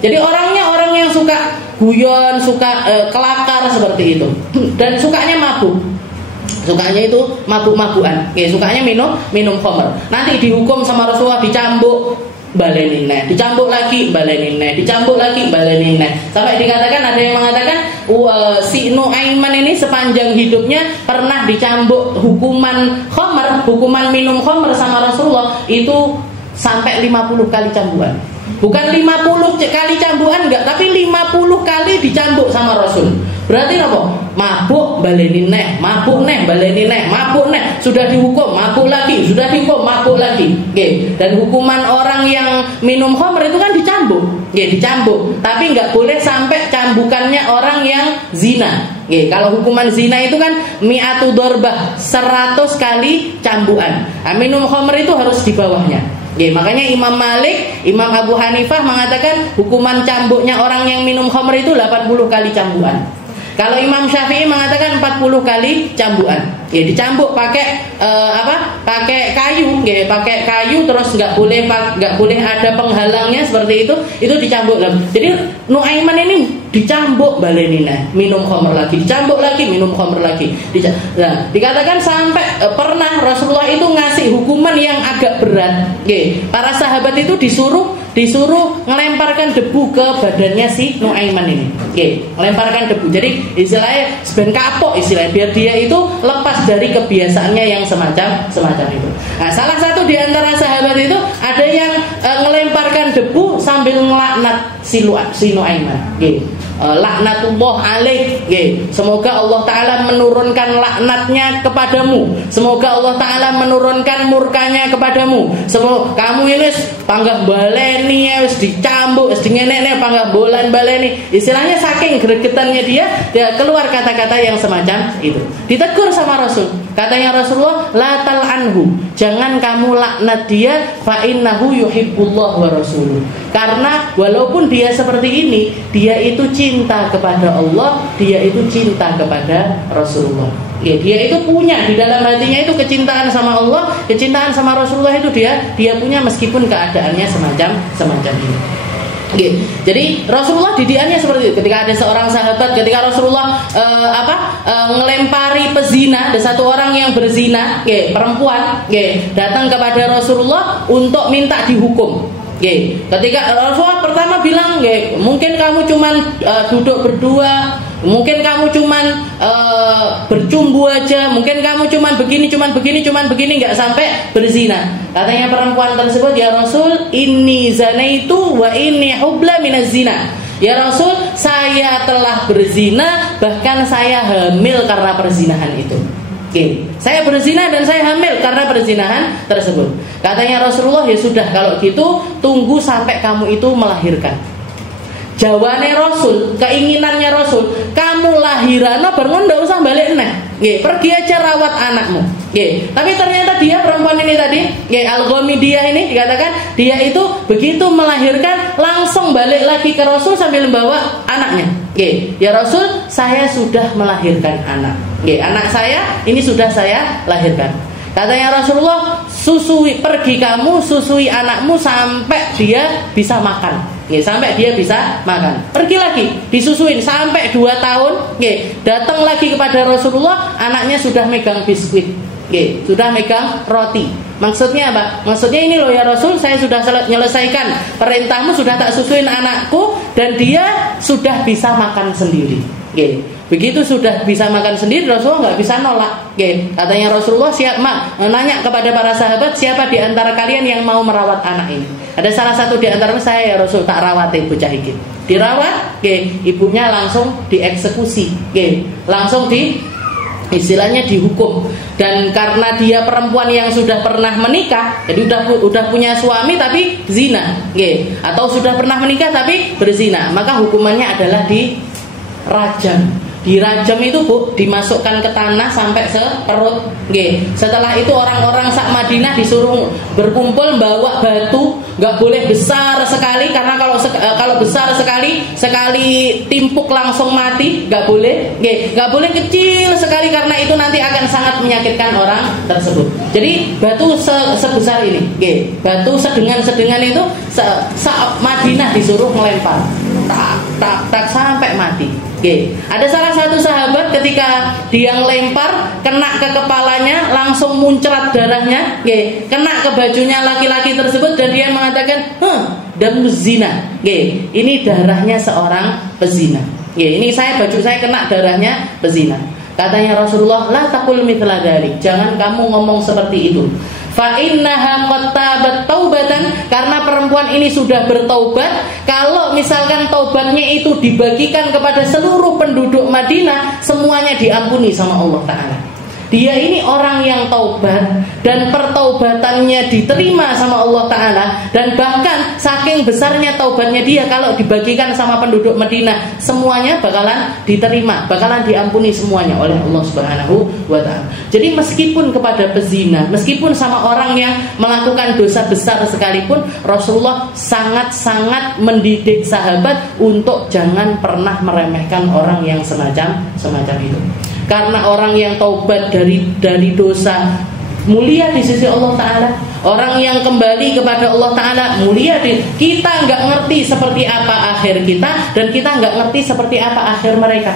Jadi orangnya orang yang suka guyon, suka kelakar seperti itu, dan sukanya mabuk. Sukanya itu mabuk-mabukan, sukanya minum khamr. Nanti dihukum sama Rasulullah, dicambuk, balenin neh, dicambuk lagi, balenin neh, dicambuk lagi, balenin neh. Sampai dikatakan, ada yang mengatakan si Nuaiman ini sepanjang hidupnya pernah dicambuk hukuman khamr, hukuman minum khamr sama Rasulullah itu sampai 50 kali cambukan. Bukan 50 kali cambukan enggak, tapi 50 kali dicambuk sama Rasul. Berarti apa? Mabuk balenin neh, mabuk neh, balenin neh, mabuk neh, sudah dihukum, mabuk lagi, sudah dihukum, mabuk lagi. Dan hukuman orang yang minum khamr itu kan dicambuk, dicambuk. Tapi nggak boleh sampai cambukannya orang yang zina. Kalau hukuman zina itu kan mi'atu dorbah, 100 kali cambukan. Minum khamr itu harus di bawahnya. Makanya Imam Malik, Imam Abu Hanifah mengatakan hukuman cambuknya orang yang minum khamr itu 80 kali cambukan. Kalau Imam Syafi'i mengatakan 40 kali cambukan. Dicambuk pakai pakai kayu, pakai kayu, terus nggak boleh ada penghalangnya seperti itu dicambuk. Jadi Nuaiman ini dicambuk balenina, minum khamr lagi, dicambuk lagi, minum khamr lagi. Nah, dikatakan sampai pernah Rasulullah itu ngasih hukuman yang agak berat. Para sahabat itu disuruh melemparkan debu ke badannya si Nuaiman ini. Melemparkan debu. Jadi istilahnya sebenarnya kapok, istilahnya biar dia itu lepas dari kebiasaannya yang semacam itu. Nah, salah satu di antara sahabat itu ada yang melemparkan debu sambil ngelaknat si Nuaiman. Laknatullah alaik. Semoga Allah Ta'ala menurunkan laknatnya kepadamu. Semoga Allah Ta'ala menurunkan murkanya kepadamu. Semoga kamu ini panggah baleni, dicambuk, dingenek, panggah bolan baleni. Istilahnya saking gregetannya dia keluar kata-kata yang semacam itu. Ditegur sama Rasul. Katanya Rasulullah, la tal'anhu, jangan kamu laknat dia, fa innahu yuhibbullah wa rasuluh. Karena walaupun dia seperti ini, dia itu cinta kepada Allah, dia itu cinta kepada Rasulullah. Ya, dia itu punya di dalam hatinya itu kecintaan sama Allah, kecintaan sama Rasulullah itu dia punya meskipun keadaannya semacam ini. Okay. Jadi Rasulullah didikannya seperti itu. Ketika ada seorang sahabat, ketika Rasulullah ngelempari pezina, ada satu orang yang berzina, perempuan, datang kepada Rasulullah untuk minta dihukum. Ketika Rasulullah pertama bilang, mungkin kamu cuman duduk berdua, mungkin kamu cuman bercumbu aja, mungkin kamu cuman begini, nggak sampai berzina. Katanya perempuan tersebut, ya Rasul, inni zanaitu wa inni hubla minaz zina. Ya Rasul, saya telah berzina, bahkan saya hamil karena perzinahan itu. Saya berzina dan saya hamil karena perzinahan tersebut. Katanya Rasulullah, ya sudah kalau gitu tunggu sampai kamu itu melahirkan. Jawabannya Rasul, keinginannya Rasul, kamu lahirano baru ndak usah balik neh. Pergi aja rawat anakmu. Tapi ternyata dia perempuan ini tadi, Al-Ghamidiyah ini dikatakan dia itu begitu melahirkan langsung balik lagi ke Rasul sambil membawa anaknya. Ya Rasul, saya sudah melahirkan anak. Anak saya ini sudah saya lahirkan. Katanya Rasulullah, pergi kamu susui anakmu sampai dia bisa makan. Sampai dia bisa makan. Pergi lagi, disusuin sampai 2 tahun. Datang lagi kepada Rasulullah, anaknya sudah megang biskuit. Sudah megang roti. Maksudnya apa? Maksudnya ini loh ya Rasul, saya sudah menyelesaikan perintahmu, sudah tak susuin anakku dan dia sudah bisa makan sendiri. Begitu sudah bisa makan sendiri, Rasulullah nggak bisa nolak. Katanya Rasulullah, nanya kepada para sahabat, siapa di antara kalian yang mau merawat anak ini? Ada salah satu di antara saya, ya Rasul, tak rawatin bocah iki. Dirawat, ibunya langsung dieksekusi, langsung istilahnya dihukum. Dan karena dia perempuan yang sudah pernah menikah, jadi udah punya suami tapi zina, atau sudah pernah menikah tapi berzina, maka hukumannya adalah dirajam. Dirajam itu Bu, dimasukkan ke tanah sampai seperut. Setelah itu orang-orang sak Madinah disuruh berkumpul bawa batu, nggak boleh besar sekali karena kalau besar sekali timpuk langsung mati, nggak boleh. Nggak boleh kecil sekali karena itu nanti akan sangat menyakitkan orang tersebut. Jadi batu sebesar ini, batu sedengan itu Madinah disuruh melempar, tak sampai mati. Ada salah satu sahabat ketika dia ngelempar kena ke kepalanya langsung muncrat darahnya, kena ke bajunya laki-laki tersebut dan dia mengatakan, dan zina. Ini darahnya seorang pezina. Ini baju saya kena darahnya pezina. Katanya Rasulullah, la taqul mithla dzalik, jangan kamu ngomong seperti itu. Fa innaha qad tabat taubatan, karena perempuan ini sudah bertaubat. Kalau misalkan taubatnya itu dibagikan kepada seluruh penduduk Madinah, semuanya diampuni sama Allah Ta'ala. Dia ini orang yang taubat dan pertaubatannya diterima sama Allah Ta'ala. Dan bahkan saking besarnya taubatnya dia, kalau dibagikan sama penduduk Madinah, semuanya bakalan diterima, bakalan diampuni semuanya oleh Allah Subhanahu wa Ta'ala. Jadi meskipun kepada pezina, meskipun sama orang yang melakukan dosa besar sekalipun, Rasulullah sangat-sangat mendidik sahabat untuk jangan pernah meremehkan orang yang semacam itu. Karena orang yang taubat dari dosa mulia di sisi Allah Ta'ala. Orang yang kembali kepada Allah Ta'ala mulia. Kita nggak ngerti seperti apa akhir kita, dan kita nggak ngerti seperti apa akhir mereka.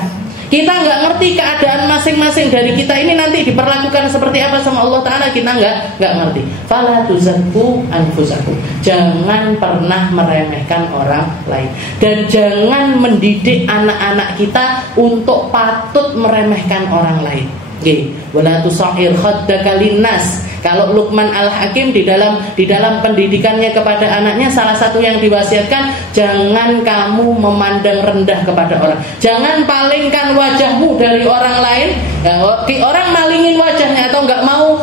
Kita nggak ngerti keadaan masing-masing dari kita ini nanti diperlakukan seperti apa sama Allah Ta'ala. Kita nggak ngerti. Fala tuzakku anfusakum, jangan pernah meremehkan orang lain, dan jangan mendidik anak-anak kita untuk patut meremehkan orang lain. Wala tusahhir khaddaka linnas. Kalau Luqman Al-Hakim di dalam pendidikannya kepada anaknya, salah satu yang diwasiatkan, jangan kamu memandang rendah kepada orang. Jangan palingkan wajahmu dari orang lain. Orang malingin wajahnya atau nggak mau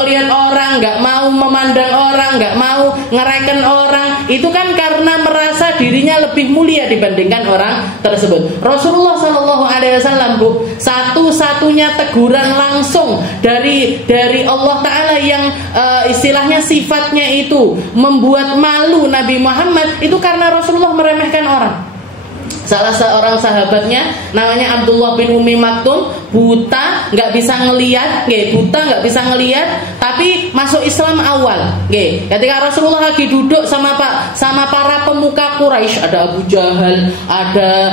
ngelihat orang, nggak mau memandang orang, nggak mau ngereken orang, itu kan karena merasa dirinya lebih mulia dibandingkan orang tersebut. Rasulullah SAW, Bu, satu-satunya teguran langsung dari Allah Ta'ala yang istilahnya sifatnya itu membuat malu Nabi Muhammad itu karena Rasulullah meremehkan orang. Salah seorang sahabatnya namanya Abdullah bin Ummi Maktum, buta, nggak bisa ngelihat, buta nggak bisa ngelihat, tapi masuk Islam awal. Ketika Rasulullah lagi duduk sama para pemuka Quraisy, ada Abu Jahal, ada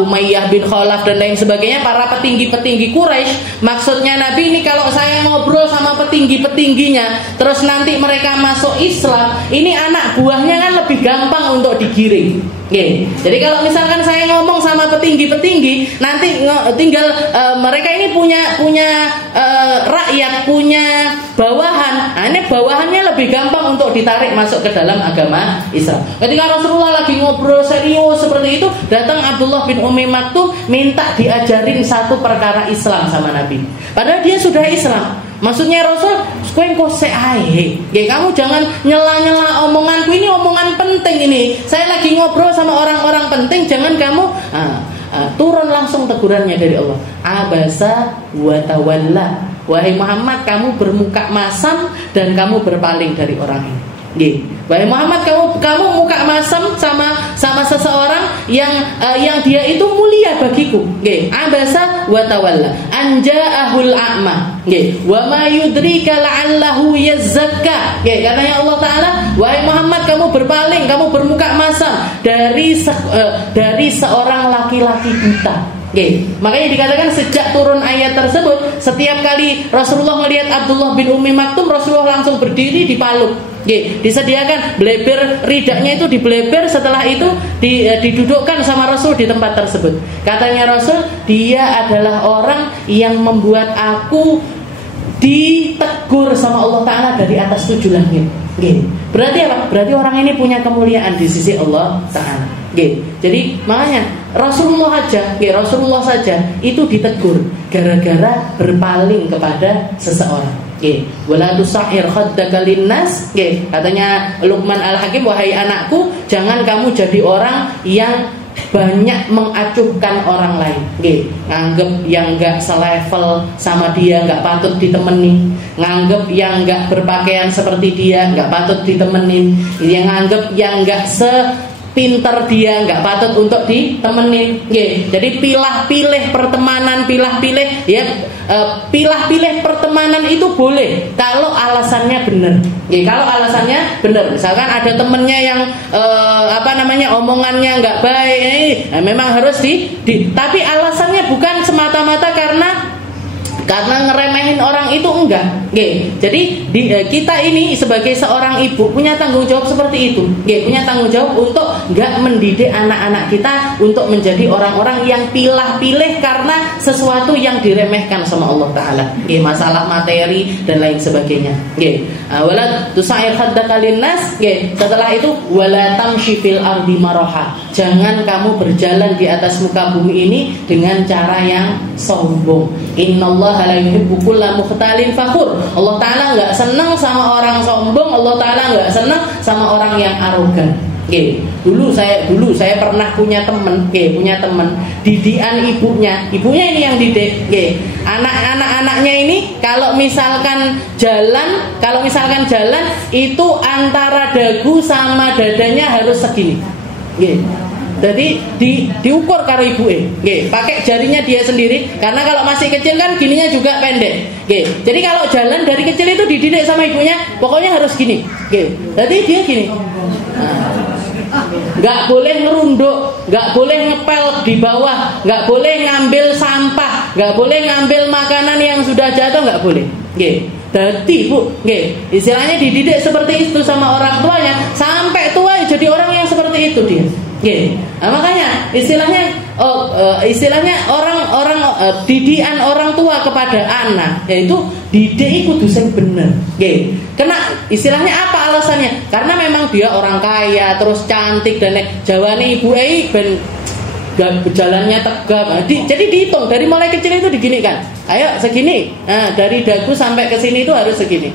Umayyah bin Khalaf dan lain sebagainya, para petinggi-petinggi Quraisy. Maksudnya Nabi ini kalau saya ngobrol sama petinggi-petingginya, terus nanti mereka masuk Islam, ini anak buahnya kan lebih gampang untuk digiring. Jadi kalau misalkan saya ngomong sama petinggi-petinggi, nanti tinggal mereka ini punya rakyat, punya bawahan. Nah, ini bawahannya lebih gampang untuk ditarik masuk ke dalam agama Islam. Ketika Rasulullah lagi ngobrol serius seperti itu, datang Abdullah bin Ummi Maktum minta diajarin satu perkara Islam sama Nabi. Padahal dia sudah Islam. Maksudnya Rasul, kowe engko sik ae. Kamu jangan nyela-nyela omonganku, ini omongan penting ini. Saya lagi ngobrol sama orang-orang penting, jangan kamu turun langsung tegurannya dari Allah. Abasa wa tawalla. Wahai Muhammad, kamu bermuka masam dan kamu berpaling dari orang ini. Wahai Muhammad, kamu muka masam sama seseorang yang dia itu mulia bagiku. Abasa wa tawalla anja'ahul a'ma. Wa ma yudrika la'allahu yazakka. Katanya Allah Ta'ala, wahai Muhammad, kamu berpaling, kamu bermuka masam dari seorang laki-laki buta. Makanya dikatakan sejak turun ayat tersebut, setiap kali Rasulullah melihat Abdullah bin Ummi Maktum, Rasulullah langsung berdiri dipaluk. Disediakan bleber, ridaknya itu dibleber, setelah itu didudukkan sama Rasul di tempat tersebut. Katanya Rasul, dia adalah orang yang membuat aku ditegur sama Allah Ta'ala dari atas 7 langit. Berarti apa? Berarti orang ini punya kemuliaan di sisi Allah Ta'ala. Jadi makanya Rasulullah saja itu ditegur gara-gara berpaling kepada seseorang. Wala tusahhir khaddaka linnas. Katanya Luqman Al-Hakim, wahai anakku, jangan kamu jadi orang yang banyak mengacuhkan orang lain. Nganggep yang enggak selevel sama dia enggak patut ditemani, nganggep yang enggak berpakaian seperti dia enggak patut ditemenin, yang nganggep yang enggak pinter dia nggak patut untuk ditemenin. Jadi pilah-pilih pertemanan, pilah-pilih pertemanan itu boleh kalau alasannya benar. Kalau alasannya benar, misalkan ada temennya yang omongannya nggak baik, memang harus tapi alasannya bukan semata-mata karena ngeremehin orang itu, enggak. Jadi kita ini sebagai seorang ibu punya tanggung jawab seperti itu. Punya tanggung jawab untuk enggak mendidik anak-anak kita untuk menjadi orang-orang yang pilah-pilih karena sesuatu yang diremehkan sama Allah Ta'ala. Masalah materi dan lain sebagainya. Wala tusa'ir khaddaka linnas. Setelah itu wala tamshi fil ardi maraha. Jangan kamu berjalan di atas muka bumi ini dengan cara yang sombong. Innallaha la yuhibbu kulla mukhtalin fakhur. Allah Ta'ala enggak senang sama orang sombong, Allah Ta'ala enggak senang sama orang yang arogan. Dulu saya pernah punya teman, didikan ibunya ini yang didik. Anak-anaknya ini kalau misalkan jalan itu antara dagu sama dadanya harus segini. Jadi diukur karo ibuke. Pakai jarinya dia sendiri, karena kalau masih kecil kan gininya juga pendek. Jadi kalau jalan dari kecil itu dididik sama ibunya, pokoknya harus gini. Jadi dia gini. Nggak boleh ngerunduk, nggak boleh ngepel di bawah, nggak boleh ngambil sampah, nggak boleh ngambil makanan yang sudah jatuh, nggak boleh. Jadi bu, istilahnya dididik seperti itu sama orang tuanya, sampai tua jadi orang yang seperti itu dia. Nah, makanya istilahnya orang didikan orang tua kepada anak, yaitu didik kudu sing bener. Kena istilahnya apa alasannya? Karena memang dia orang kaya, terus cantik dan jawane ibu ben jalannya tegap. Jadi dihitung dari mulai kecil itu diginikan. Ayo segini. Nah, dari dagu sampai ke sini itu harus segini.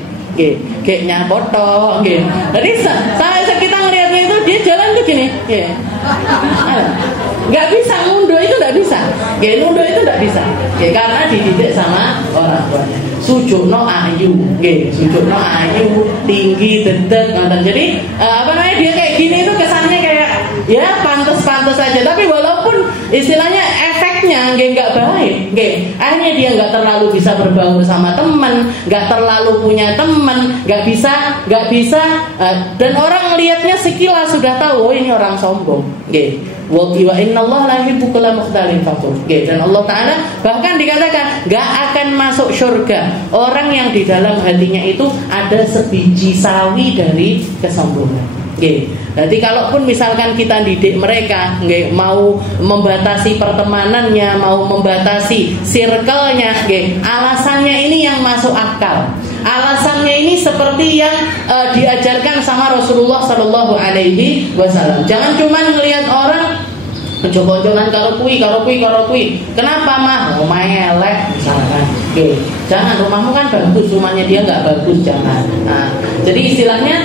Kayaknya foto. Jadi sampai kita ngelihatnya itu dia jalan tuh gini, ya. Nggak bisa ngunduh itu nggak bisa, ya ngunduh itu nggak bisa, ya karena dididik sama orang tuanya. Sujudno ayu, ya sujudno ayu, tinggi, dedet, nonton. Jadi dia kayak gini itu kesannya kayak ya pantas-pantas aja, tapi walaupun istilahnya efeknya nggak baik, akhirnya dia nggak terlalu bisa berbaur sama teman, nggak terlalu punya teman, nggak bisa, dan orang melihatnya sekilas sudah tahu, oh ini orang sombong, wa innallaha la yuhibbu kulla mukhtalin fakhur. Dan Allah Ta'ala bahkan dikatakan nggak akan masuk surga orang yang di dalam hatinya itu ada sebiji sawi dari kesombongan. Jadi kalaupun misalkan kita didik mereka mau membatasi pertemanannya, mau membatasi circle-nya, alasannya ini yang masuk akal. Alasannya ini seperti yang diajarkan sama Rasulullah Sallallahu Alaihi Wasallam. Jangan cuma ngelihat orang jogo-jogan karo kui. Kenapa mah? Rumahnya elek misalkan. Jangan, rumahmu kan bagus, rumahnya dia nggak bagus, jangan. Nah, jadi istilahnya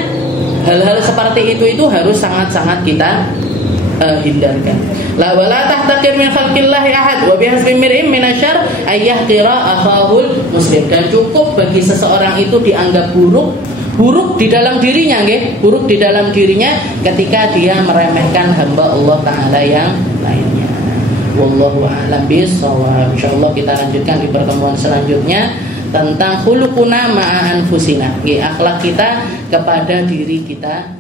hal-hal seperti itu harus sangat-sangat kita hindarkan. La wala tahtakir min khalqillahi ahad wa bihasbi mir'in minasyarr ay yahqira akhahul muslim. Dan cukup bagi seseorang itu dianggap buruk di dalam dirinya, buruk di dalam dirinya ketika dia meremehkan hamba Allah Ta'ala yang lainnya. Wallahu a'lam bishawab. Insyaallah kita lanjutkan di pertemuan selanjutnya tentang khuluquna ma'a anfusina, akhlak kita kepada diri kita